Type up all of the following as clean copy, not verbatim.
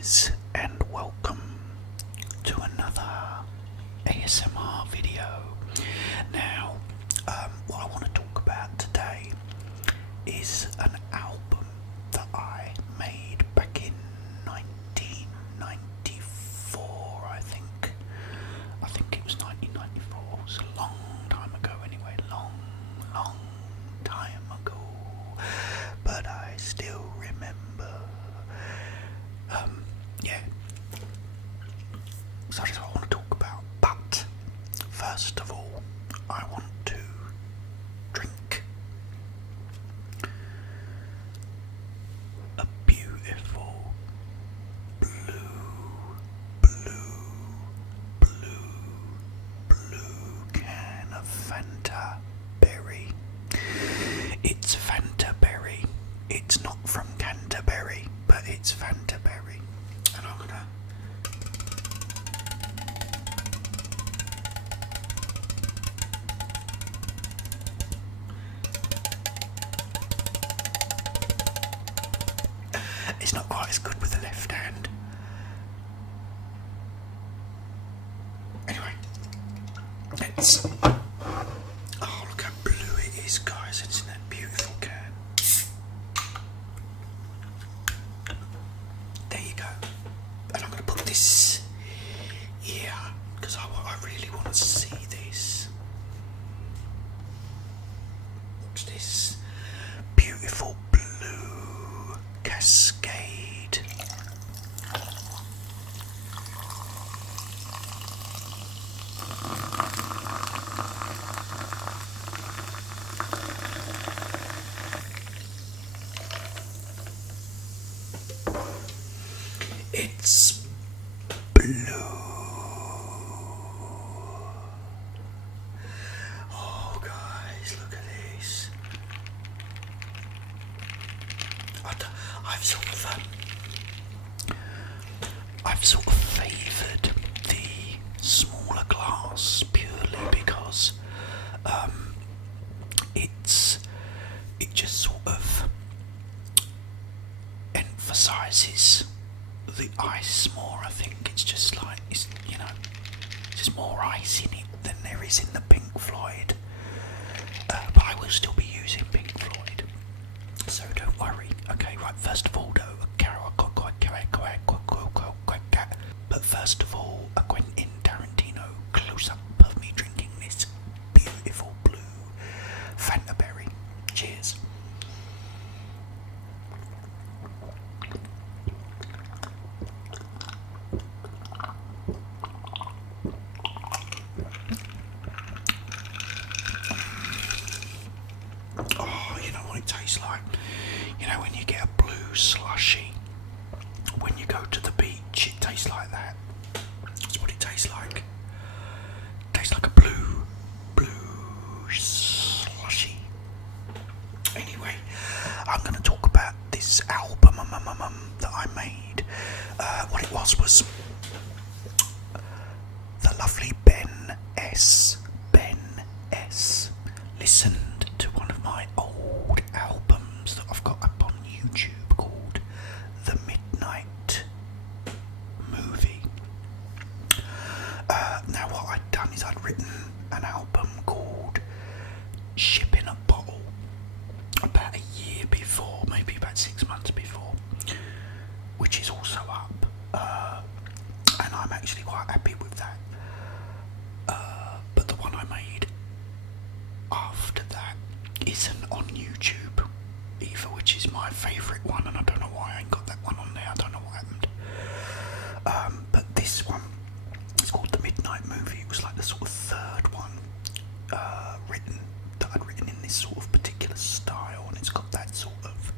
Cheers and welcome to another ASMR video. Now, what I want to talk about today is an album that I made back in 1994, I think. I think it was 1994. It was a long time ago anyway. Long time ago. But I still remember. So that's what I want to talk about. But first of all, I want to drink a beautiful blue can of Fanta Berry. It's Fanta Berry. It's not from Canterbury, but it's Fanta Berry. And I'm gonna it's not quite as good with the left hand. Anyway, let's. Oh, look how blue it is, guys. It's in that beautiful can. There you go. And I'm going to put this here because I really want to see this. What's this? Beautiful blue cascade. It's blue. Oh, guys, look at this. I've sort of favoured the smaller glass purely because it just sort of emphasises the ice more. I think it's just like it's just more ice in it than there is in the Pink Floyd. But I will still be using Pink Floyd, so don't worry. Okay, right. First of all, though, but first of all, a Quentin Tarantino close-up of me drinking this beautiful blue Fanta Berry. Cheers. Oh, you know what it tastes like? You know when you get a blue slushy when you go to the beach, it tastes like that. That's what it tastes like. It tastes like a blue slushy. Anyway, I'm going to talk about this album that I made. What it was the lovely Ben S. listened to one of my old albums that I've got up on YouTube called The Midnight Movie. Now what I'd done is I'd written an album called Ship in a Bottle about a year before, maybe about 6 months before, which is also up, and I'm actually quite happy with that. But the one I made after that isn't on YouTube either, which is my favourite one, and I don't know why I ain't got that one on there. I don't know what happened. But this one, it's called The Midnight Movie. It was like the sort of third one I'd written in this sort of particular style, and it's got that sort of,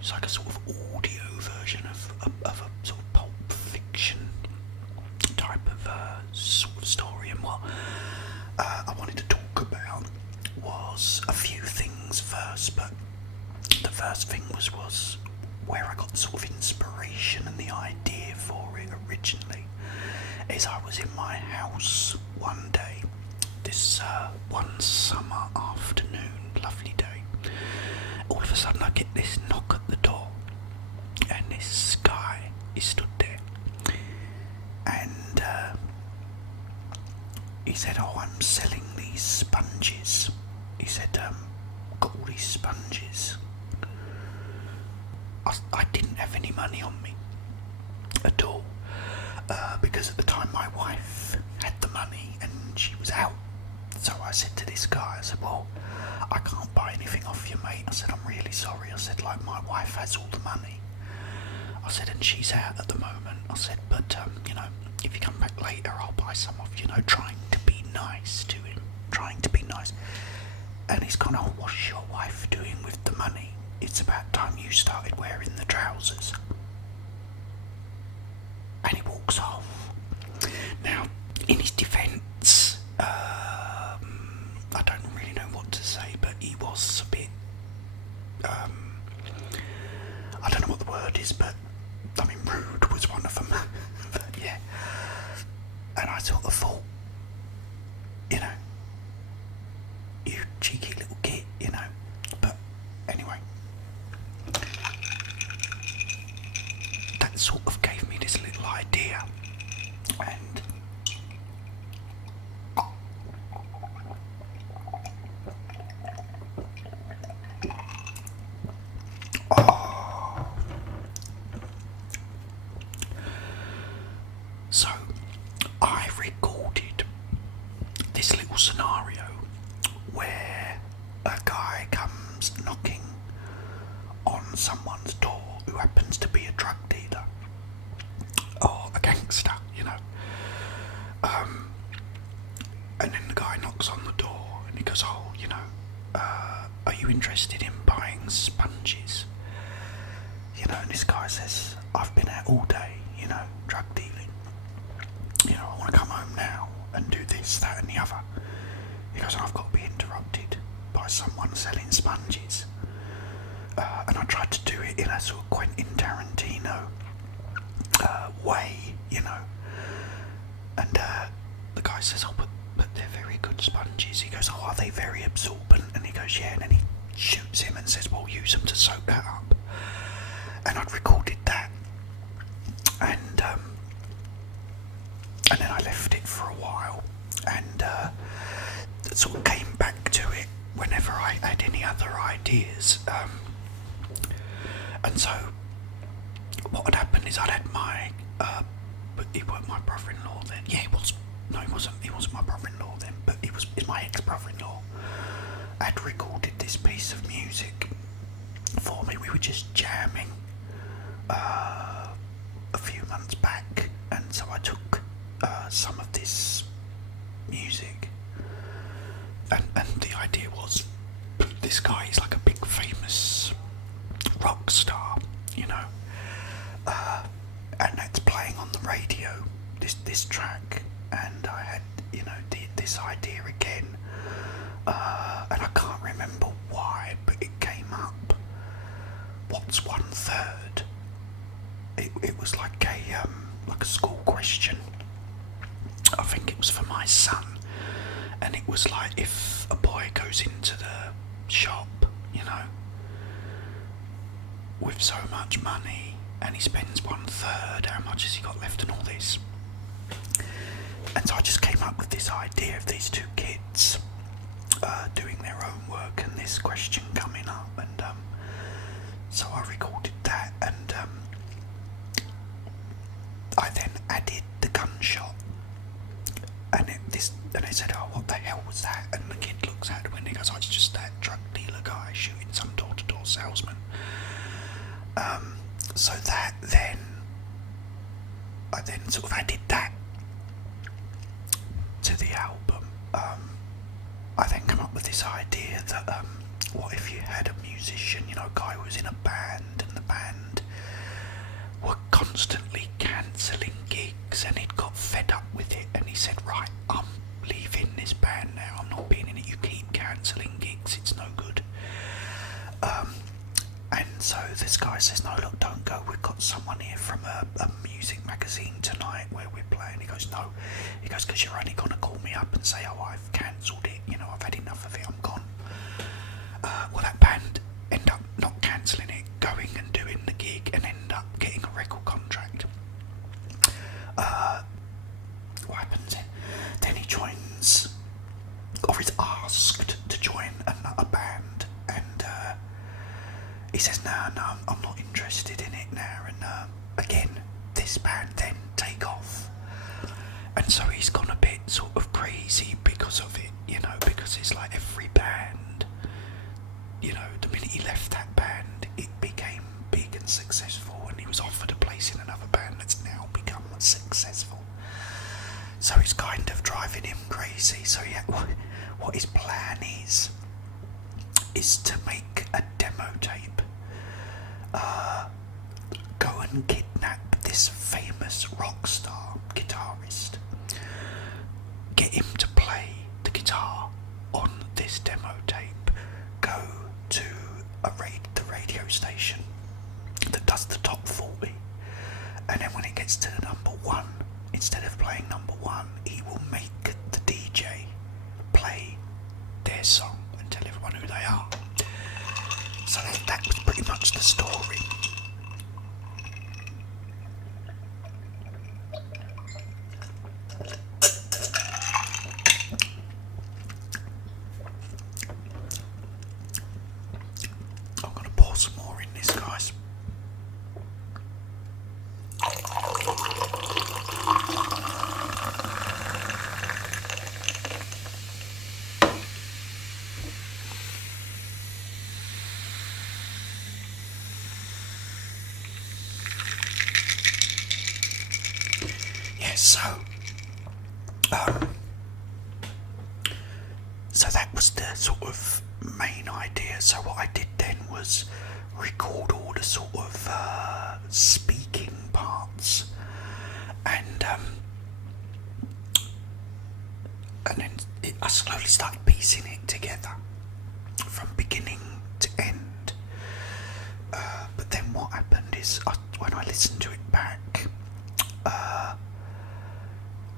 it's like a sort of audio version of a sort of pulp fiction type of sort of story. And what I wanted to talk about was a few things first, but the first thing was where I got the sort of inspiration and the idea for it originally. Is I was in my house one day, this one summer afternoon, lovely day. All of a sudden I get this knock at the door, and this guy he stood there, and he said, "Oh, I'm selling these sponges." He said, "Got all these sponges." I didn't have any money on me at all, because at the time my wife had the money and she was out. So I said to this guy, I said, "Well, I can't buy anything off you, mate." I said, "I'm really sorry." I said, "Like, my wife has all the money." I said, "And she's out at the moment." I said, "But, if you come back later, I'll buy some off you," trying to be nice to him, trying to be nice. And he's gone, "Oh, what's your wife doing with the money? It's about time you started wearing the trousers." And he walks off. Now, in his defence, I don't really know what to say, but he was a bit, I don't know what the word is, but I mean, rude was one of them. But yeah, and I sort of thought, you cheeky little git, but anyway, that sort of gave me this little idea, and so I recorded this little scenario where a guy comes knocking on someone's door who happens to be a drug dealer or a gangster, and then the guy knocks on the door and he goes, "Oh, are you interested in buying sponges?" And this guy says, "I've been out all day, drug dealing. I want to come home now and do this, that and the other." He goes, "I've got to be interrupted by someone selling sponges." And I tried to do it in a sort of Quentin Tarantino way, And the guy says, "Oh, but they're very good sponges." He goes, "Oh, are they very absorbent?" And he goes, "Yeah." And then he shoots him and says, "Well, use them to soak that up." And I'd recorded that, and then I left it for a while, and sort of came back to it whenever I had any other ideas. And so what had happened is I'd had my, but he wasn't my brother-in-law then. Yeah, he was. No, he wasn't. He wasn't my brother-in-law then, but he's my ex-brother-in-law. I'd recorded this piece of music for me. We were just jamming a few months back, and so I took some of this music, and the idea was, this guy is like a big famous rock star, and that's playing on the radio, this track, and I had this idea again, and I can't remember why, but it came up. What's 1/3? It was like a school question. I think it was for my son, and it was like, if a boy goes into the shop, with so much money, and he spends 1/3, how much has he got left and all this? And so I just came up with this idea of these two kids doing their own work and this question coming up, and so I recorded that, and I then added the gunshot, and they said, "Oh, what the hell was that?" And the kid looks out the window and goes, "Oh, it's just that drug dealer guy shooting some door-to-door salesman." So that I then sort of added that to the album. I then come up with this idea that what if you had a musician, a guy who was in a band, and the band were constantly cancelling gigs, and he'd got fed up with it, and he said, "Right, I'm leaving this band now, I'm not being in it, you keep cancelling gigs, it's no good." And so this guy says, "No, look, don't go, we've got someone here from a music magazine tonight where we're playing." He goes, "No," he goes, "because you're only going to call me up and say, oh, I've cancelled it, I've had enough of it, I'm gone." Well, that band end up not cancelling it, going and doing the gig, and end up getting a record contract. this band then take off. And so he's gone a bit sort of crazy because of it, you know, because it's like every band, you know, the minute he left that band, it became big and successful, and he was offered a place in another band that's now become successful. So it's kind of driving him crazy. So yeah, what his plan is to make a demo tape. Go and kidnap this famous rock star guitarist. Get him to play the guitar on this demo tape. Go to the radio station that does the top 40. And then when it gets to the number 1, instead of playing number 1, he will make the DJ play their song and tell everyone who they are. So that was pretty much the story. I'm going to pour some more in this, guys. So that was the sort of main idea. So what I did then was record all the sort of speaking parts, and then I slowly started piecing it together from beginning to end. But then what happened is, when I listened to it back,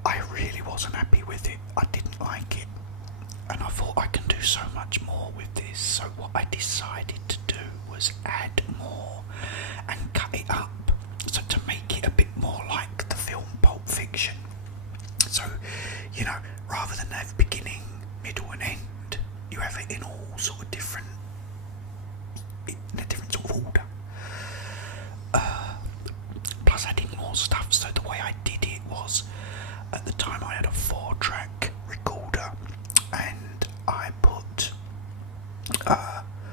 I really wasn't happy with it. I didn't like it, and I thought I can do so much more with this. So what I decided to do was add more and cut it up, so to make it a bit more like the film Pulp Fiction. So, you know, rather than have beginning, middle and end, you have it in all sort of different, in a different sort of order. Plus adding more stuff. So the way I did it was, at the time I had a 4-track recorder, and I put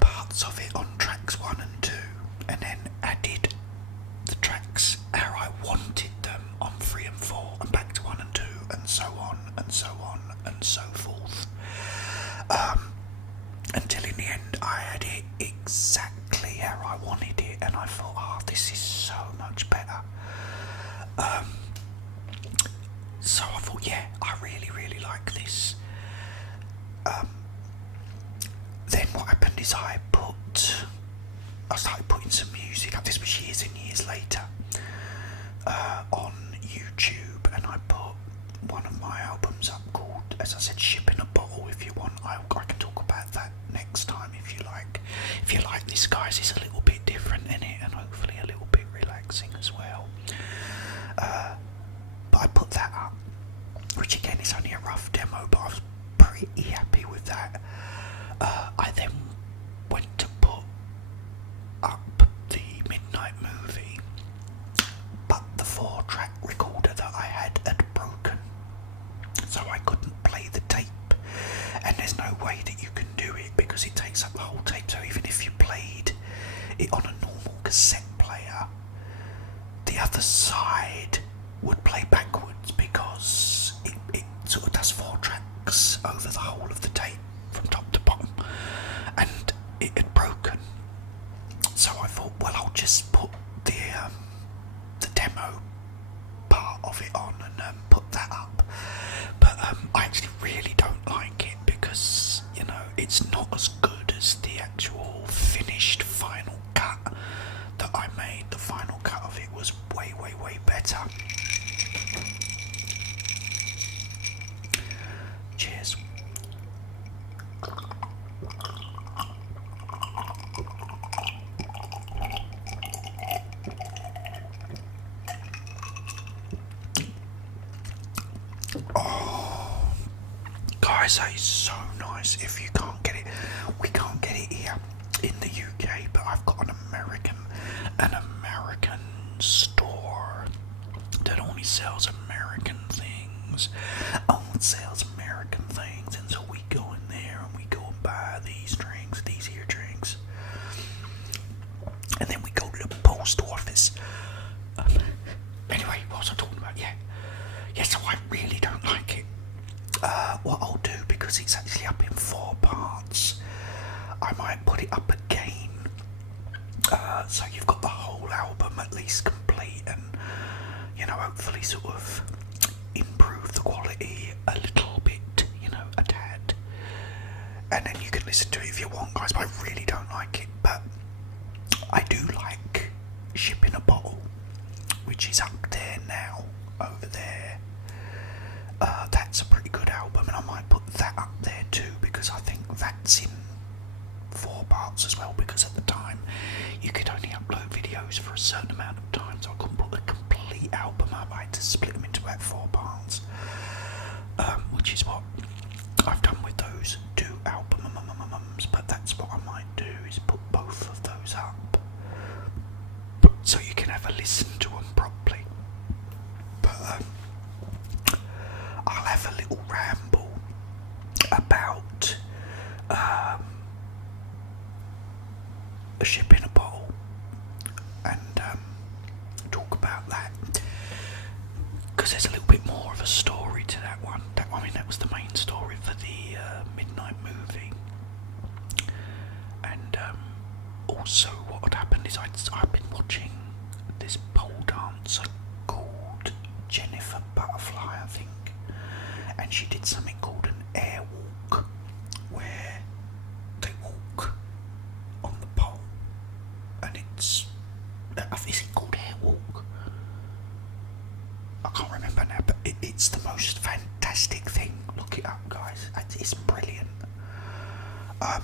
parts of it on tracks 1 and 2, and then added the tracks how I wanted them on 3 and 4, and back to 1 and 2, and so on and so on and so forth, until in the end I had it exactly how I wanted it, and I thought, oh, this is so much better. So I thought, yeah, I really, really like this. Then what happened is I started putting some music up. This was years and years later, on YouTube, and I put one of my albums up called, as I said, Ship in a Bottle. If you want, I can talk about that next time if you like. If you like this, guys, it's a little bit different in it, and hopefully a little bit relaxing as well. But I put that up, which again is only a rough demo, but I was pretty happy with that. I then went to put up the Midnight Movie, but the 4-track recorder that I had broken, so I couldn't play the tape, and there's no way that you can do it because it takes up the whole tape. So even if you played it on a normal cassette player, the other side would play backwards because it sort of does 4 tracks over the whole of the tape from top to bottom, and it had broken. So I thought, well, I'll just put the demo part of it on and put that up. But I actually really don't like it because, you know, it's not as good as the actual finished final cut that I made. The final cut of it was way, way, way better. Cheers. Oh, guys, that is so nice. If you can't get it, we can't get it here in the UK, but I've got an American store sells American things. Oh, it sells American things. And so we go in there and we go and buy these drinks, these here drinks. And then we go to the post office. Anyway, what was I talking about? Yeah, so I really don't like it. What I'll do, because it's actually up in 4 parts, I might put it up again. So you've got the whole album at least complete, and hopefully sort of improve the quality a little bit, a tad. And then you can listen to it if you want, guys, but I really don't like it. But I do like Ship in a Bottle, which is up there now, over there. That's a pretty good album, and I might put that up there too, because I think that's in 4 parts as well, because at the time you could only upload videos for a certain amount of time, so I couldn't put the complete album up. I had to split them into about 4 parts, which is what I've done with those 2 albums. But that's what I might do, is put both of those up so you can have a listen to them properly. But I'll have a little ramble about a Ship in a Bottle, and talk about that, because there's a little bit more of a story to that one. That was the main story for the Midnight movie. And also what had happened is I've been watching this pole dancer called Jennifer Butterfly, I think, and she did something called an air walk, where they walk on the pole, and is it called air walk? I can't remember now, but it's the most fantastic thing. Look it up, guys. It's brilliant. I'm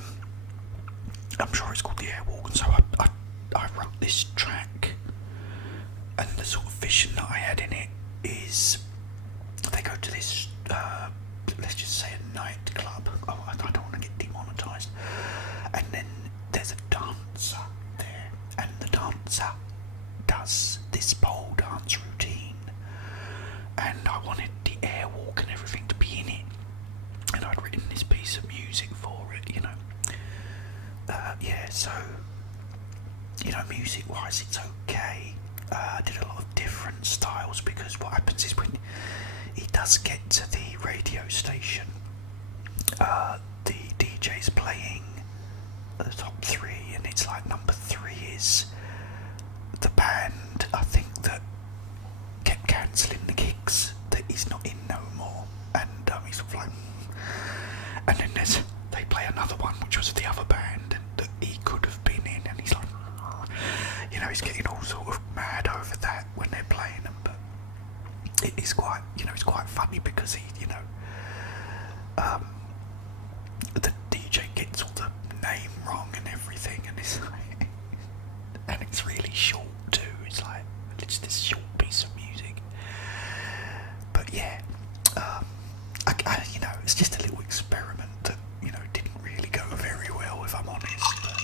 sure it's called the air walk, and so I wrote this track, and the sort of vision that I had in it is they go to this, let's just say a nightclub. Oh, I don't want to get demonetised. And then there's a dancer there, and the dancer does this pole dance routine, and I wanted the air walk and everything to be in it, and I'd written this piece of music for it, so music wise it's okay. I did a lot of different styles, because what happens is when he does get to the radio station, the DJ's playing the top 3, and it's like number 3 is the band, I think, that kept cancelling the gigs that he's not in no more, and he's sort of like, and then they play another one which was the other band that he could have been in, and he's like, he's getting all sort of mad over that when they're playing them. But it is quite, it's quite funny, because he, the DJ gets all the name wrong and everything, and it's like, and it's really short too. It's like, it's this short piece of music. But yeah, it's just a little experiment that didn't really go very well, if I'm honest. But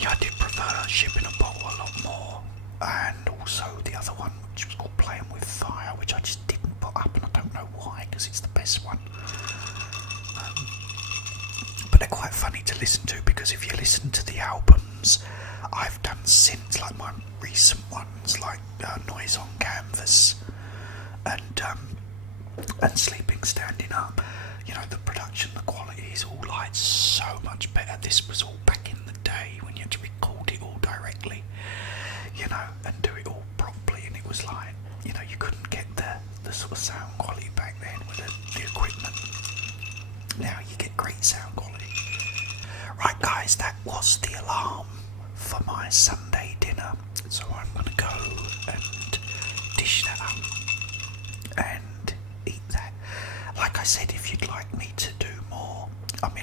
yeah, I did prefer Ship in a Bottle a lot more, and also the other one, which was called Playing with Fire, which I just didn't put up, and I don't know why, because it's the best one. But they're quite funny to listen to, because if you listen to the albums I've done since, like my recent ones, like Noise on Canvas and Sleeping Standing Up, the production, the quality is all like so much better. This was all back in the day when you had to record it all directly, and do it all properly, and it was like, you couldn't get the sort of sound quality back then with the equipment. Now you get great sound quality. Right, guys, that was the alarm for my Sunday dinner, so I'm going to go and dish that up and eat that. Like I said, if you'd like me to do more,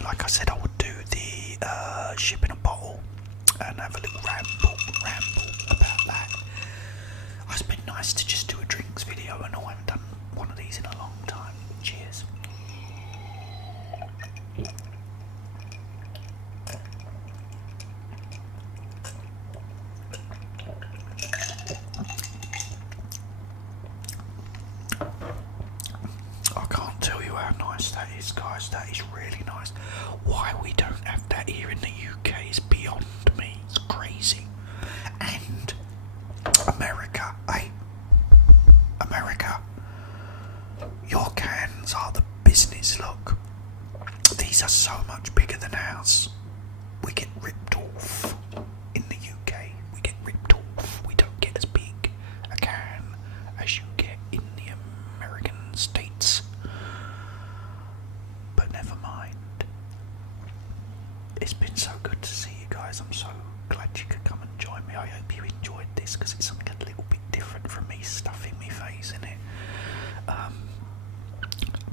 like I said, I would do the Ship in a Bottle and have a little ramble about that. It's been nice to just do a drinks video. I know I haven't done one of these in a long time. Cheers. is really nice. Why we don't have that here in the UK is beyond me. It's crazy. And America, America, your cans are the business. Look, these are so much bigger than ours. We get ripped off in the UK. We get ripped off. We don't get as big a can as you get in the American States. But never mind. It's been so good to see you guys. I'm so glad you could come and join me. I hope you enjoyed this because it's something a little bit different from me stuffing my face in it.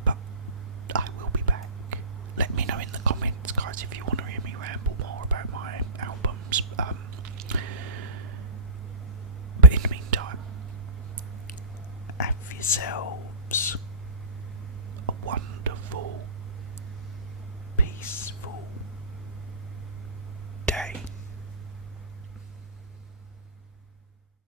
But I will be back. Let me know in the comments, guys, if you want to hear me ramble more about my albums. But in the meantime, have yourselves a wonderful